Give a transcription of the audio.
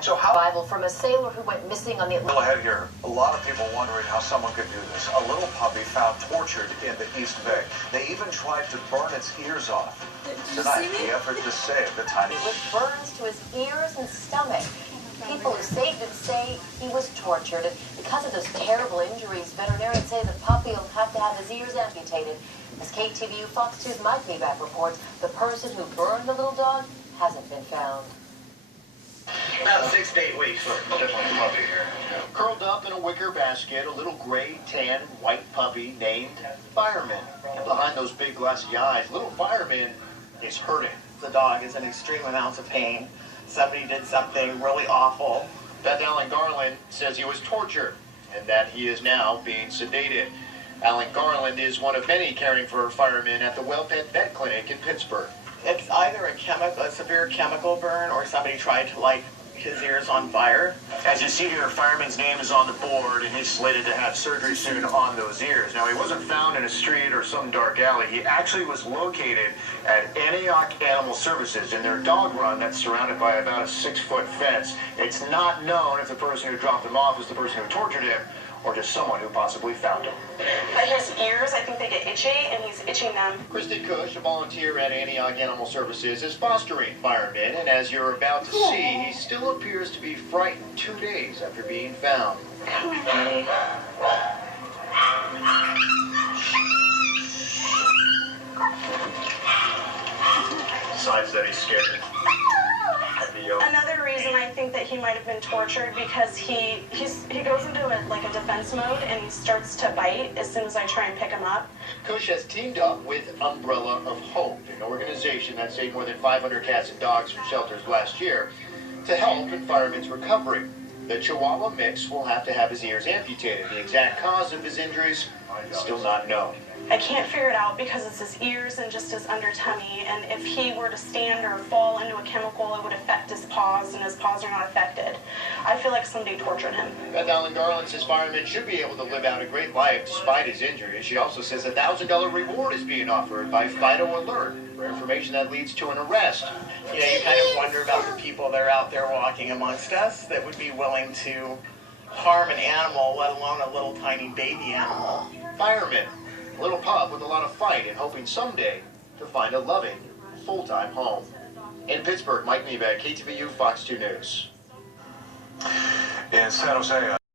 So how? Survival from a sailor who went missing on the Go ahead here. A lot of people wondering how someone could do this. A little puppy found tortured in the East Bay. They even tried to burn its ears off. Tonight, the effort to save the tiny... with burns to his ears and stomach. People who saved him say he was tortured. And because of those terrible injuries, veterinarians say the puppy will have to have his ears amputated. As KTVU Fox 2's Mike Meback reports, the person who burned the little dog hasn't been found. About 6 to 8 weeks. Definitely a puppy here. Curled up in a wicker basket, a little gray, tan, white puppy named Fireman. And behind those big glassy eyes, little Fireman is hurting. The dog is in extreme amounts of pain. Somebody did something really awful. Beth Alan Garland says he was tortured and that he is now being sedated. Alan Garland is one of many caring for Fireman at the WellPet Vet Clinic in Pittsburgh. It's either a severe chemical burn or somebody tried to light his ears on fire. As you see here, Fireman's name is on the board and he's slated to have surgery soon on those ears. Now, he wasn't found in a street or some dark alley. He actually was located at Antioch Animal Services in their dog run that's surrounded by about a 6-foot fence. It's not known if the person who dropped him off is the person who tortured him or just someone who possibly found him. But his ears, I think they get itchy, and he's itching them. Christy Cush, a volunteer at Antioch Animal Services, is fostering Fireman, and as you're about to see, he still appears to be frightened 2 days after being found. Come here, buddy. Besides that, he's scared. Another reason I think that he might have been tortured because he goes into a defense mode and he starts to bite as soon as I try and pick him up. Cush has teamed up with Umbrella of Hope, an organization that saved more than 500 cats and dogs from shelters last year, to help in Fireman's recovery. The Chihuahua mix will have to have his ears amputated. The exact cause of his injuries is still not known. I can't figure it out because it's his ears and just his under tummy, and if he were to stand or fall into a chemical, it would affect his paws, and his paws are not affected. I feel like somebody tortured him. Beth Alan Garland says Fireman should be able to live out a great life despite his injuries. She also says a $1,000 reward is being offered by Fido Alert for information that leads to an arrest. You know, you kind of wonder about the people that are out there walking amongst us that would be willing to harm an animal, let alone a little tiny baby animal. Fireman, a little pup with a lot of fight and hoping someday to find a loving, full-time home. In Pittsburgh, Mike Meback, KTVU Fox 2 News. In San Jose,